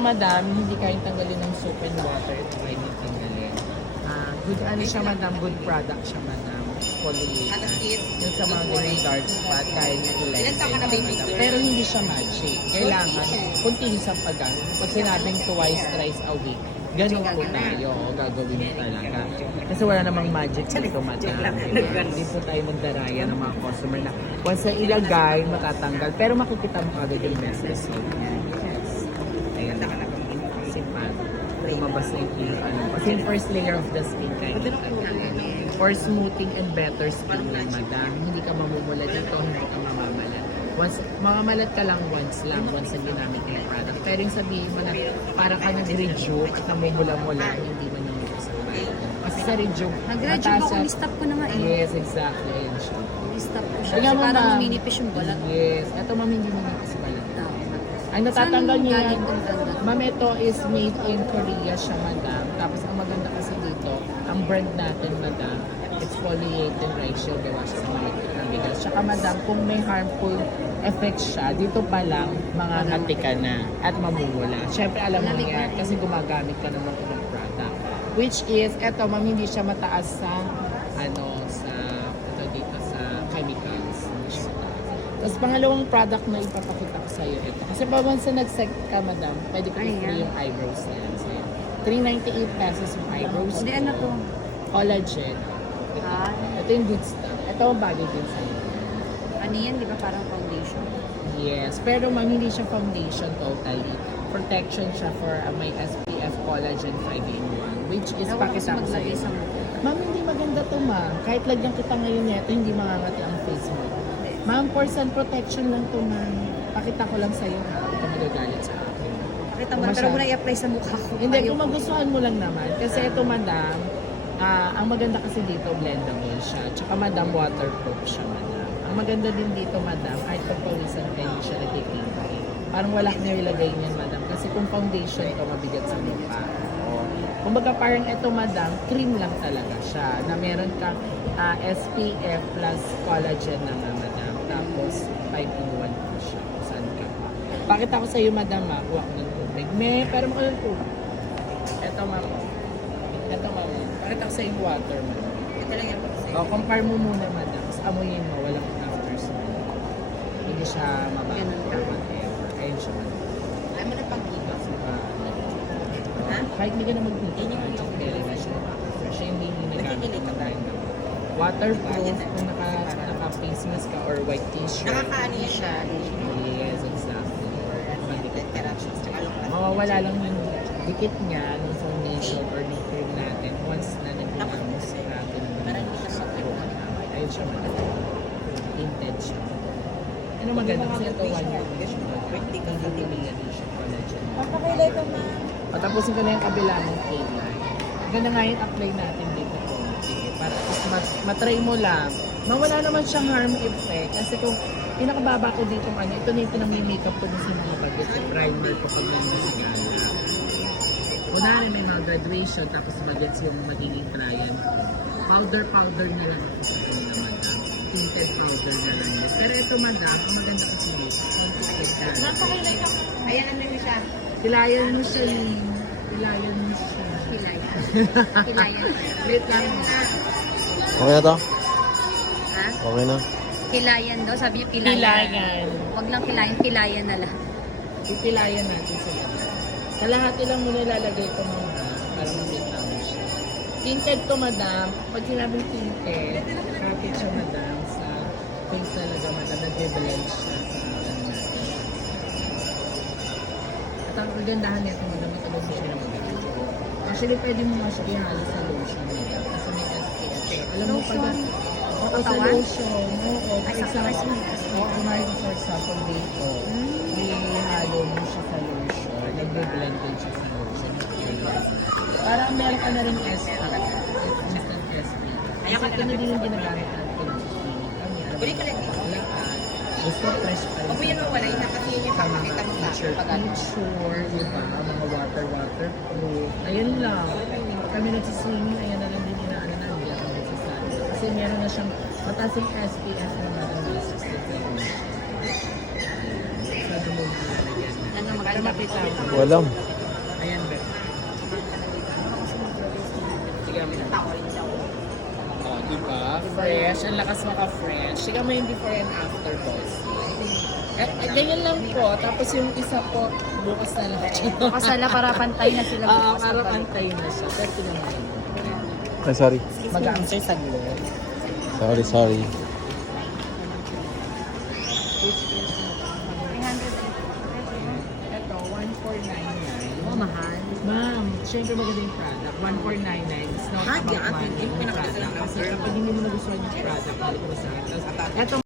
Madam, hindi kayang tanggalin ng soap and water. Ito kayang tanggalin. Good ano siya, madam. Good product siya, madam. Polyate. Yung sa mga ganyung dark spot, kaya nyo i-lens. Pero hindi siya magic. Kailangan, continuous ang paggamit. Pag sinabing twice, thrice a week, ganun po tayo. Gagawin mo talaga. Kasi wala namang magic dito, madam. Hindi po tayo magdaraya ng mga customer na once na ilagay, matatanggal. Pero makikita mo agad yung message. Ayan na. Simpan. Lumabas na yung ano. Kasi yung first layer of the skin kayo. For smoothing and better skin yan, madam. Hindi ka mamumula dito, hindi ka mamamalat. Once, mamalat ka lang once na ginamit yung product. Pero yung sabihin mo na para ka nag-rejuve at namumula-mula, hindi mo naman kasabay. Kasi sa rejuve, nag-rejuve ako, ni-stop ko na nga eh. Yes, exactly. Ayan siya. Ni-stop ko siya. Kaya Kasi mo, parang ma'am. maminipis yung balat. Yes. Ito, ma'am, hindi manipis balat. Ang natatanggal niya yan, ma'am, ito is made in Korea siya, madam. Tapos ang maganda kasi dito, ang brand natin, madam, exfoliating ratio, gawa siya sa malikot na bigas. Tsaka, madam, kung may harmful effects siya, dito pa lang, mangangati ka na at mamumula. Siyempre, alam mo yan, kasi gumagamit ka ng mga ibang product. Which is, eto, ma'am, hindi siya mataas sa, ito dito, sa chemicals. Tapos pangalawang product na ipapakita ko sa'yo ito. Kasi pa once na nag-sect ka, madam, pwede ko i-free yung eyebrows na yan sa'yo. 398 pesos yung eyebrows. Hindi, ano to? Collagen. Ito yung good stuff. Ito ang bagay din sa'yo. Ano yan, di ba parang foundation? Yes. Pero ma'am, hindi siya foundation totally. Protection siya for may SPF Collagen 5-in-1. Which is pakita ko sa'yo. Ma'am, hindi maganda to, ma'am. Kahit lagyan kita ngayon nito, hindi mangangati ang face mo. Ma'am, for sun protection lang to, ma'am. Pakita ko lang sa'yo, ha? Hindi ka magagalit sa akin. Pakita mo, pero muna i-apply sa mukha ko. Hindi, kung magustuhan mo lang naman. Kasi ito, madam, ang maganda kasi dito, blendable siya. Tsaka, madam, waterproof siya, madam. Ang maganda din dito, madam, kahit pagpawisan ka, hindi siya nagkikintay. Parang wala kang nilagay niyan, madam. Kasi kung foundation ka, mabigat sa mukha. Kumbaga parang ito, madam, cream lang talaga siya. Na meron kang SPF plus collagen na nga, madam. Tapos 5-in-1 po siya. Saan ka pa? Pakita ko sa iyo, madam, kuha ko ng tubig. Pero mo ko ng tubig. Ito, ma'am. Ito, ma'am. Pakita ko sa iyo water, madam. Ito lang yan. Compare mo muna, madam. Tapos amuyin mo, walang after smell. Hindi siya mababa. Whatever. Ayun siya, madam. Ay mo na pag-iba. Kahit hindi ka na mag-tubig, very na siya. Siya hindi nagamit na tayo. Waterproof, kung naka-face mask ka or white t-shirt. Nakakaano yan siya. Yes, exactly. Mawawala lang yung dikit niya ng foundation or ng cream natin once na nag-amos natin. Ayun siya, madam. Tinted siya. Ano maganda? Kasi ito, 1 year na siya. Hindi din siya. Collagen. Papakilay ko, ma'am. Patapusin ko na yung kabila ng K-line. Ganda nga yung apply natin dito po. Para matry mo lang. Mawala naman siyang harm effect. Kasi kung pinakababa ko dito, ito na yung pinag-makeup ko na sa mga bagay. Primer ko pag may masigala. Kunwari may mga graduation, tapos magets yung magiging client. Powder na lang ako sa kanila, madam. Tinted powder na lang yun. Pero ito, madam, ang maganda kasi dito. Napakilay ka. Ayan ang lang siya. Kilayan mo siya, Lynn. Kilayan mo siya. Kilayan. Wait lang. Okay na to? Ha? Okay na? Kilayan daw. Sabi niya kilayan. Kilayan. Huwag lang kilayan na lang. Pipilayan natin sila. Kalahati lang muna ilalagay ko, mga para makita mo siya. Tinted to, madam. Pag sinabing tinted, kapit siya, madam, sa face talaga, madam. Nag-blend siya sa ano natin. At ang kagandahan nito, madam, matagal siya na maganda. Actually, pwede mo nga siya ihalo sa lotion, madam. Kasi may SPF siya. Alam mo pag... Oo, sa lotion. Oo, for example, for example, dito, ihalo mo siya sa lotion. Nagbe-blend din siya sa lotion. Parang meron ka na rin SPF. Instant SPF. Kasi ito na din yung ginagamit natin. Buli ka lang. Gusto fresh pa rin. Opo yan wala. Kasi yun yung papakita mo sa picture, diba? Mga waterproof. Ayun lang. Kami nagsiswimming, ayan na lang din inaano na hindi ako nagsasabi. Kasi meron na siyang mataas yung SPF na mga 65. Sabi mo na lalagyan. Ano maganda? Para makita mo. Walang. fresh. Ang lakas maka-fresh. Tingnan mo yung before and after, boss. Ganyan lang po. Tapos yung isa po, bukas na lang. Kasala para pantay na sila. Oo, bukas para pagbalik. pantay na siya. Pero tingnan mo yun. Ay, sorry. Mag-answer sa glow. Sorry. 300. Ito, 1499. Oh, mahal. Ma'am, syempre maganda yung product. 1499. It's not about money. Yung product. Kasi kapag hindi mo nagustuhan yung product, balik mo sa akin. Tapos, eto